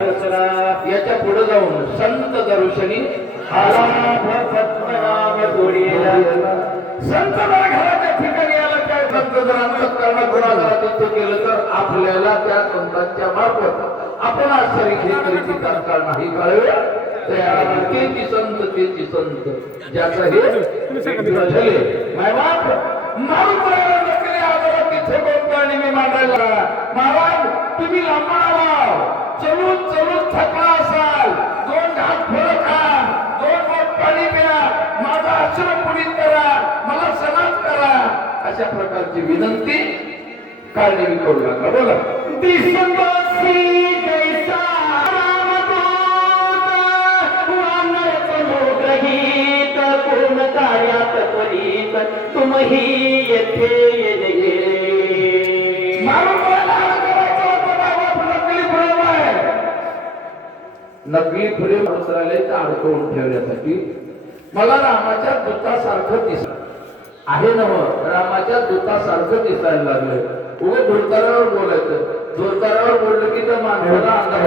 याच्या पुढे जाऊन संत दर्शनी संत घराच्या ठिकाणी आला काय संत जर अंतःकरणात गुणाला तिथं केलं तर आपल्याला त्या संतांच्या मार्फत आपण आश्चर्य घेतली तत्काळ नाही कळवे तेची संत ज्याचं हे झाले महाराज मारुतीला नकली आदर तिथे बोलताना मी मांडायला महाराज तुम्ही लांबा चलून थकला असाल 2 घाट फळ खा 2 घाट पाणी प्या माझा आश्रम पुढील करा मला सलाम करा अशा प्रकारची विनंती काळजी करू नका बोला पूर्ण कार्यात त्वरित तुम्ही येथे येणे नकली प्रेम असलेले अडकवून ठेवण्यासाठी मला रामाच्या दूतासारखं दिसत आहे ना रामाच्या दूतासारखं दिसायला लागलं उभं धोतारावर बोलायचं धोतारावर बोललं की त्या माणसाला अंधार